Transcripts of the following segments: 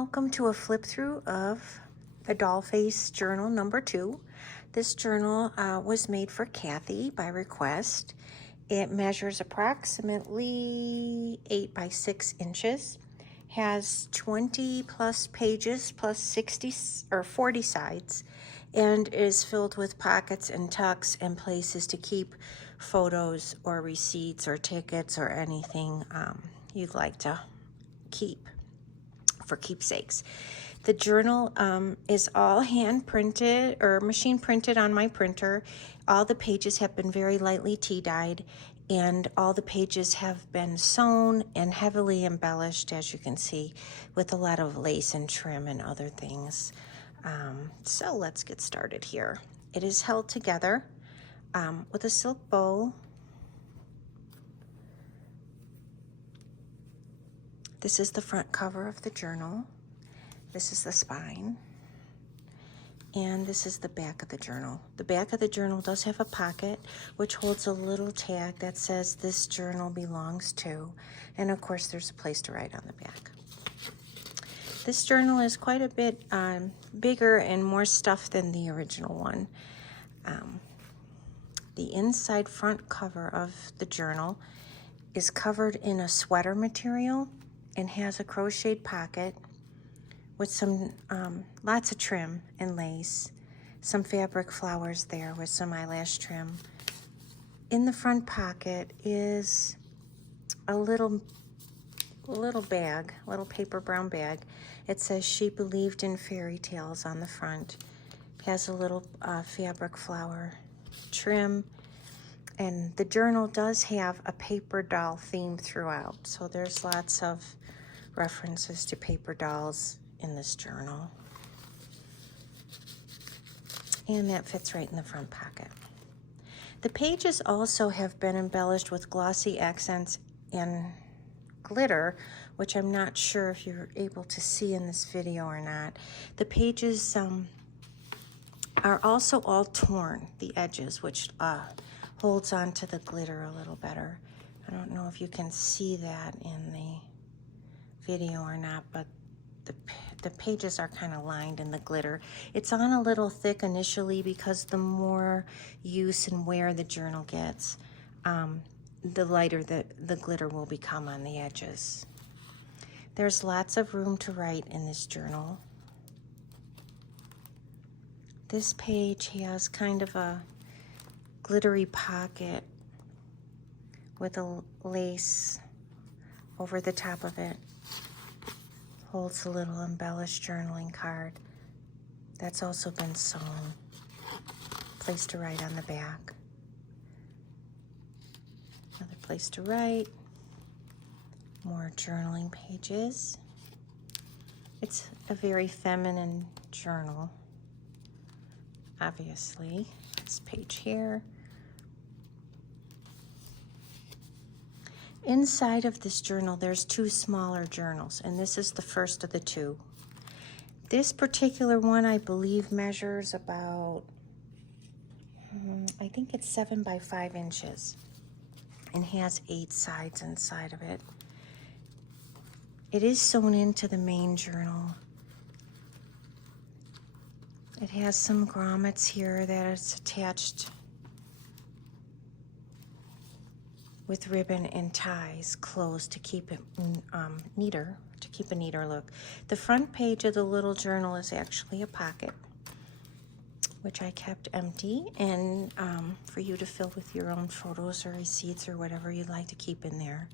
welcome to a flip through of the Doll Face Journal number 2. This journal was made for Cathy by request. It measures approximately 8 by 6 inches, has 20 plus pages plus 60 or 40 sides, and is filled with pockets and tucks and places to keep photos or receipts or tickets or anything you'd like to keep for keepsakes. The journal is all hand printed or machine printed on my printer. All the pages have been very lightly tea dyed, and all the pages have been sewn and heavily embellished, as you can see, with a lot of lace and trim and other things. So let's get started here. It is held together with a silk bow. This is the front cover of the journal. This is the spine. And this is the back of the journal. The back of the journal does have a pocket, which holds a little tag that says this journal belongs to. And of course, there's a place to write on the back. This journal is quite a bit bigger and more stuff than the original one. The inside front cover of the journal is covered in a sweater material and has a crocheted pocket with some lots of trim and lace, some fabric flowers there with some eyelash trim. In the front pocket is a little bag, little paper brown bag. It says "She believed in fairy tales" on the front. It has a little fabric flower trim, and the journal does have a paper doll theme throughout, so there's lots of references to paper dolls in this journal. And that fits right in the front pocket. The pages also have been embellished with glossy accents and glitter, which I'm not sure if you're able to see in this video or not. The pages are also all torn, the edges, which holds on to the glitter a little better. I don't know if you can see that in the video or not, but the pages are kind of lined in the glitter. It's on a little thick initially because the more use and wear the journal gets, the lighter the glitter will become on the edges. There's lots of room to write in this journal. This page has kind of a glittery pocket with a lace over the top of it. Holds a little embellished journaling card that's also been sewn. Place to write on the back. Another place to write. More journaling pages. It's a very feminine journal, obviously. This page here. Inside of this journal, there's 2 smaller journals, and this is the first of the 2. This particular one, I believe, measures about, I think it's 7 by 5 inches, and has 8 sides inside of it. It is sewn into the main journal. It has some grommets here that is attached with ribbon and ties closed to keep it neater, to keep a neater look. The front page of the little journal is actually a pocket, which I kept empty, and for you to fill with your own photos or receipts or whatever you'd like to keep in there.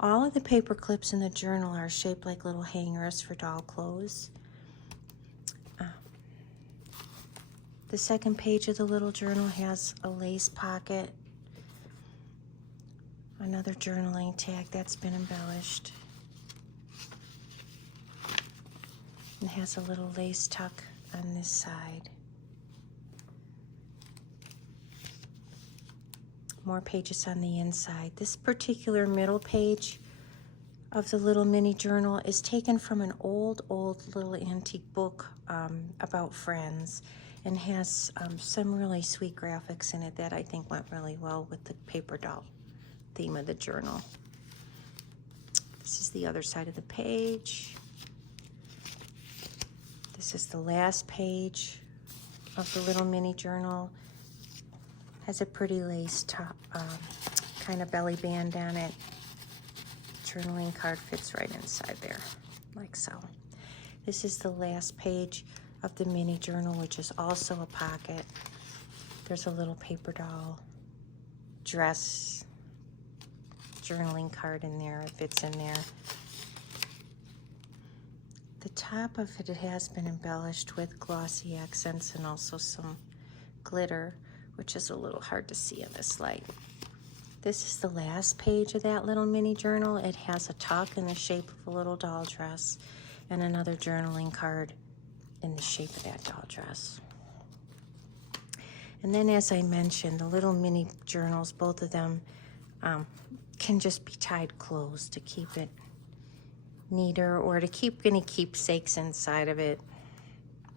All of the paper clips in the journal are shaped like little hangers for doll clothes. The second page of the little journal has a lace pocket. Another journaling tag that's been embellished. It has a little lace tuck on this side. More pages on the inside. This particular middle page of the little mini journal is taken from an old little antique book about friends, and has some really sweet graphics in it that I think went really well with the paper doll theme of the journal. This is the other side of the page. This is the last page of the little mini journal. Has a pretty lace top, kind of belly band on it. Journaling card fits right inside there, like so. This is the last page of the mini journal, which is also a pocket. There's a little paper doll dress journaling card in there. It fits in there. The top of it has been embellished with glossy accents and also some glitter, which is a little hard to see in this light. This is the last page of that little mini journal. It has a tuck in the shape of a little doll dress and another journaling card in the shape of that doll dress. And then, as I mentioned, the little mini journals, both of them can just be tied closed to keep it neater or to keep any keepsakes inside of it,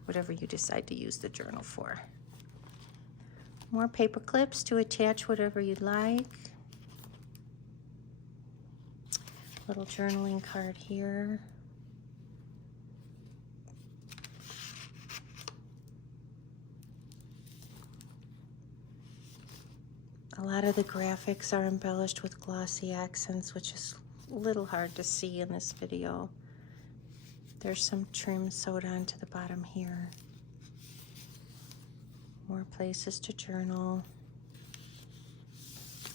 whatever you decide to use the journal for. More paper clips to attach whatever you'd like. Little journaling card here. A lot of the graphics are embellished with glossy accents, which is a little hard to see in this video. There's some trim sewed onto the bottom here. More places to journal.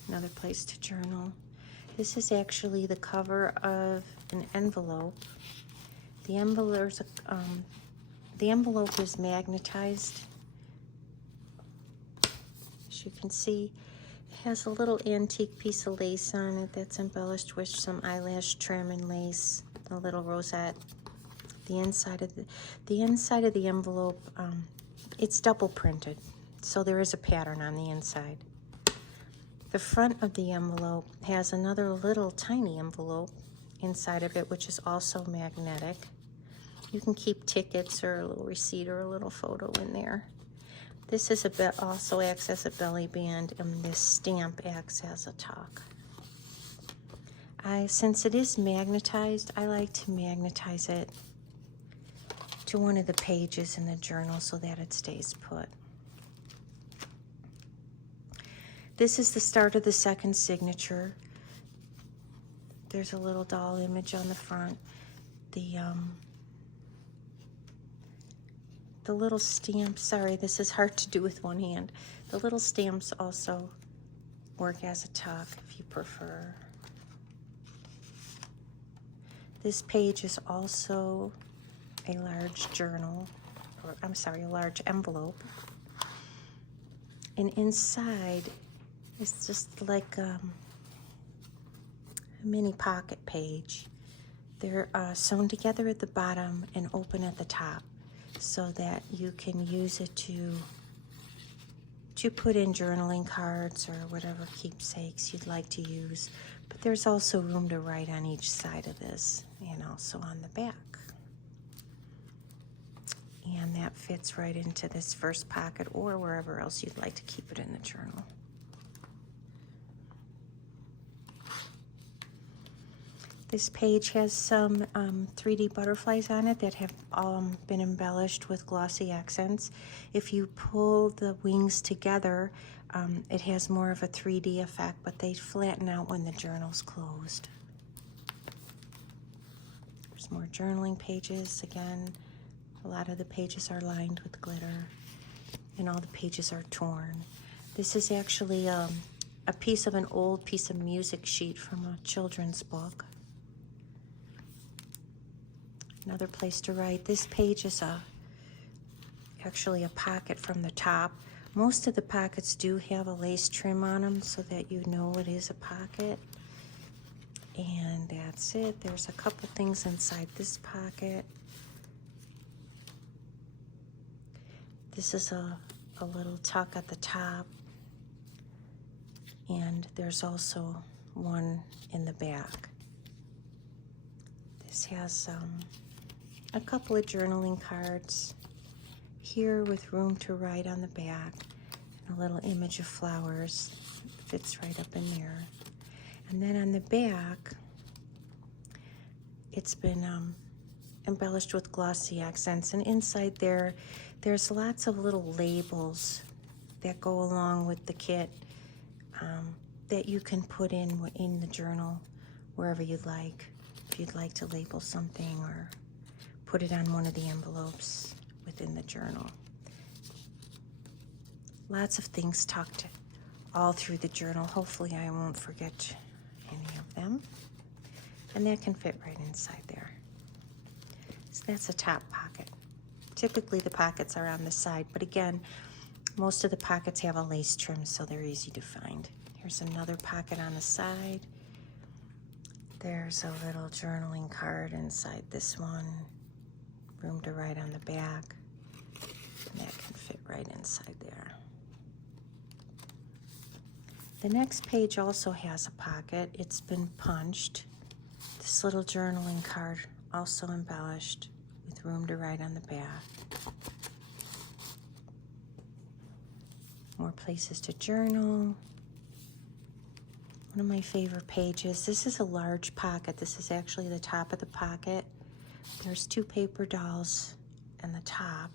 Another place to journal. This is actually the cover of an envelope. The envelope is magnetized. As you can see, it has a little antique piece of lace on it that's embellished with some eyelash trim and lace, a little rosette. The inside of the envelope, it's double printed, so there is a pattern on the inside. The front of the envelope has another little tiny envelope inside of it, which is also magnetic. You can keep tickets or a little receipt or a little photo in there. This is also acts as a belly band, and this stamp acts as a tuck. Since it is magnetized, I like to magnetize it to one of the pages in the journal so that it stays put. This is the start of the second signature. There's a little doll image on the front. The little stamps, sorry, this is hard to do with one hand. The little stamps also work as a tuck if you prefer. This page is also a large journal, or I'm sorry, a large envelope. And inside is just like a mini pocket page. They're sewn together at the bottom and open at the top, so that you can use it to put in journaling cards or whatever keepsakes you'd like to use. But there's also room to write on each side of this and also on the back. And that fits right into this first pocket or wherever else you'd like to keep it in the journal. This page has some 3D butterflies on it that have been embellished with glossy accents. If you pull the wings together, it has more of a 3D effect, but they flatten out when the journal's closed. There's more journaling pages. Again, a lot of the pages are lined with glitter, and all the pages are torn. This is actually a piece of an old piece of music sheet from a children's book. Another place to write. This page is actually a pocket from the top. Most of the pockets do have a lace trim on them so that you know it is a pocket. And that's it. There's a couple things inside this pocket. This is a little tuck at the top. And there's also one in the back. This has a couple of journaling cards here with room to write on the back, and a little image of flowers fits right up in there. And then on the back, it's been embellished with glossy accents, and inside there's lots of little labels that go along with the kit that you can put in the journal wherever you'd like. If you'd like to label something or put it on one of the envelopes within the journal. Lots of things tucked all through the journal. Hopefully I won't forget any of them. And that can fit right inside there. So that's a top pocket. Typically the pockets are on the side, but again, most of the pockets have a lace trim, so they're easy to find. Here's another pocket on the side. There's a little journaling card inside this one. Room to write on the back. And that can fit right inside there. The next page also has a pocket. It's been punched. This little journaling card also embellished with room to write on the back. More places to journal. One of my favorite pages. This is a large pocket. This is actually the top of the pocket. There's 2 paper dolls in the top,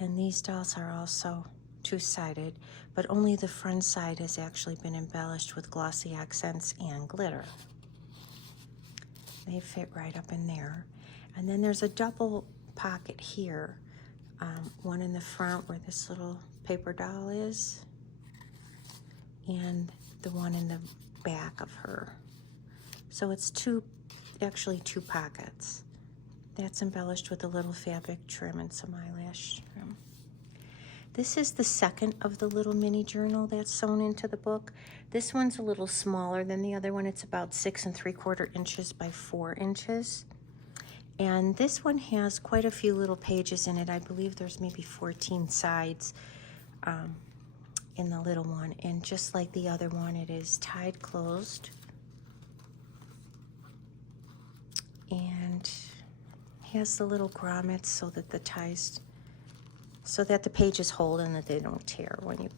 and these dolls are also two-sided, but only the front side has actually been embellished with glossy accents and glitter. They fit right up in there. And then there's a double pocket here, one in the front where this little paper doll is, and the one in the back of her. So it's actually two pockets. That's embellished with a little fabric trim and some eyelash trim. This is the second of the little mini journal that's sewn into the book. This one's a little smaller than the other one. It's about 6 3/4 inches by 4 inches. And this one has quite a few little pages in it. I believe there's maybe 14 sides in the little one. And just like the other one, it is tied closed. And has the little grommets so that the pages hold and that they don't tear when you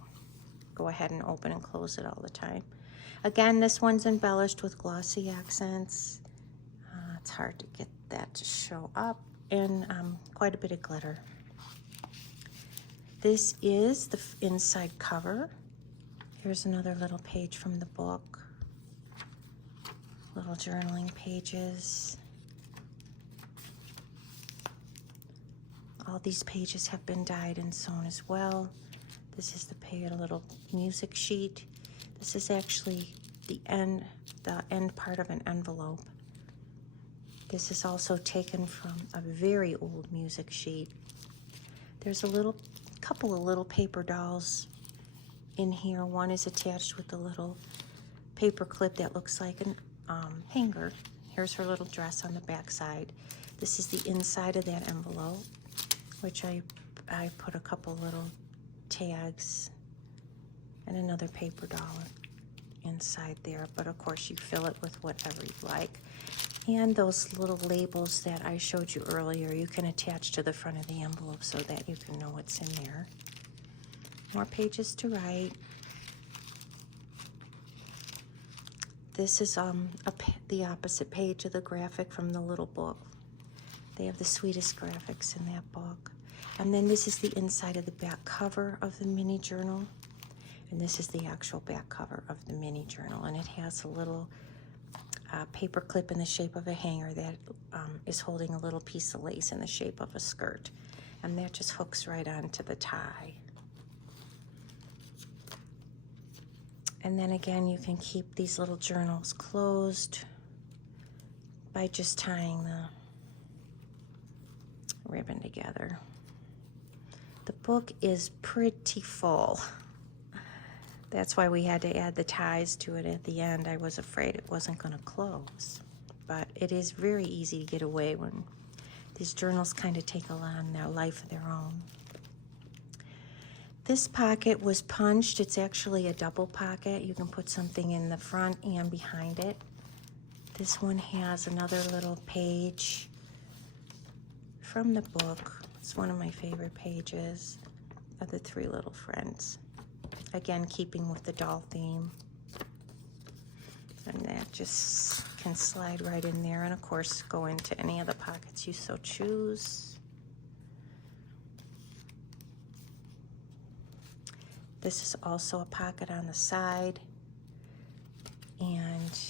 go ahead and open and close it all the time. Again, this one's embellished with glossy accents. It's hard to get that to show up, and quite a bit of glitter. This is the inside cover. Here's another little page from the book. Little journaling pages. All these pages have been dyed and sewn as well. This is a little music sheet. This is actually the end part of an envelope. This is also taken from a very old music sheet. There's a couple of little paper dolls in here. One is attached with a little paper clip that looks like an hanger. Here's her little dress on the back side. This is the inside of that envelope, which I put a couple little tags and another paper doll inside there, but of course you fill it with whatever you like. And those little labels that I showed you earlier, you can attach to the front of the envelope so that you can know what's in there. More pages to write. This is the opposite page of the graphic from the little book. They have the sweetest graphics in that book. And then this is the inside of the back cover of the mini journal. And this is the actual back cover of the mini journal. And it has a little paper clip in the shape of a hanger that is holding a little piece of lace in the shape of a skirt. And that just hooks right onto the tie. And then again, you can keep these little journals closed by just tying the ribbon together. The book is pretty full. That's why we had to add the ties to it at the end. I was afraid it wasn't going to close. But it is very easy to get away when these journals kind of take on their life of their own. This pocket was punched. It's actually a double pocket. You can put something in the front and behind it. This one has another little page from the book. It's one of my favorite pages of the Three Little Friends. Again, keeping with the doll theme. And that just can slide right in there, and of course go into any of the pockets you so choose. This is also a pocket on the side and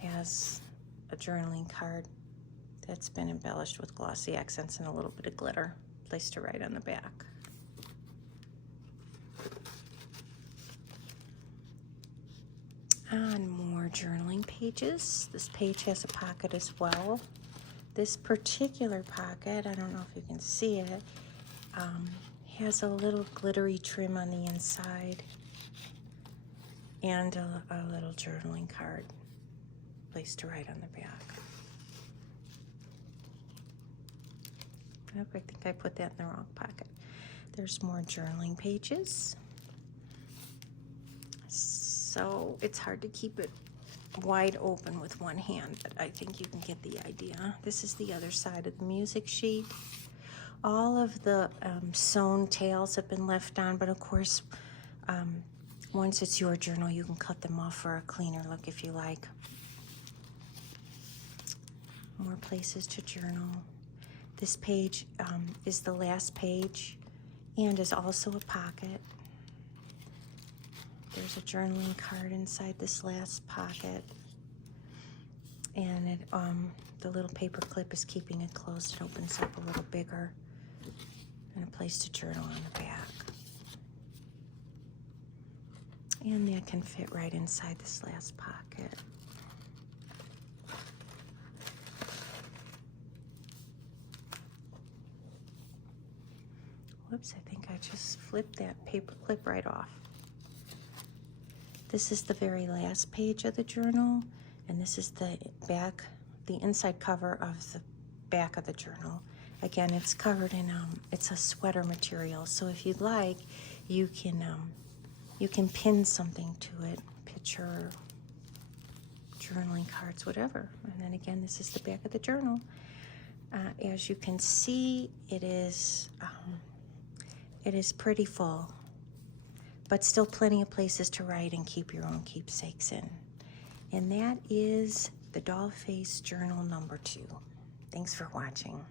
has a journaling card that's been embellished with glossy accents and a little bit of glitter placed to right on the back. On more journaling pages, this page has a pocket as well. This particular pocket, I don't know if you can see it, has a little glittery trim on the inside and a little journaling card placed to right on the back. Oh, I think I put that in the wrong pocket. There's more journaling pages. So it's hard to keep it wide open with one hand, but I think you can get the idea. This is the other side of the music sheet. All of the sewn tails have been left on, but of course, once it's your journal, you can cut them off for a cleaner look if you like. More places to journal. This page is the last page and is also a pocket. There's a journaling card inside this last pocket, and it, the little paper clip is keeping it closed. It opens up a little bigger, and a place to journal on the back. And that can fit right inside this last pocket. Whoops, I think I just flipped that paper clip right off. This is the very last page of the journal, and this is the back, the inside cover of the back of the journal. Again, it's covered in, it's a sweater material, so if you'd like, you can pin something to it, picture, journaling cards, whatever. And then again, this is the back of the journal. As you can see, it is pretty full, but still plenty of places to write and keep your own keepsakes in. And that is the Doll Face Journal number 2. Thanks for watching.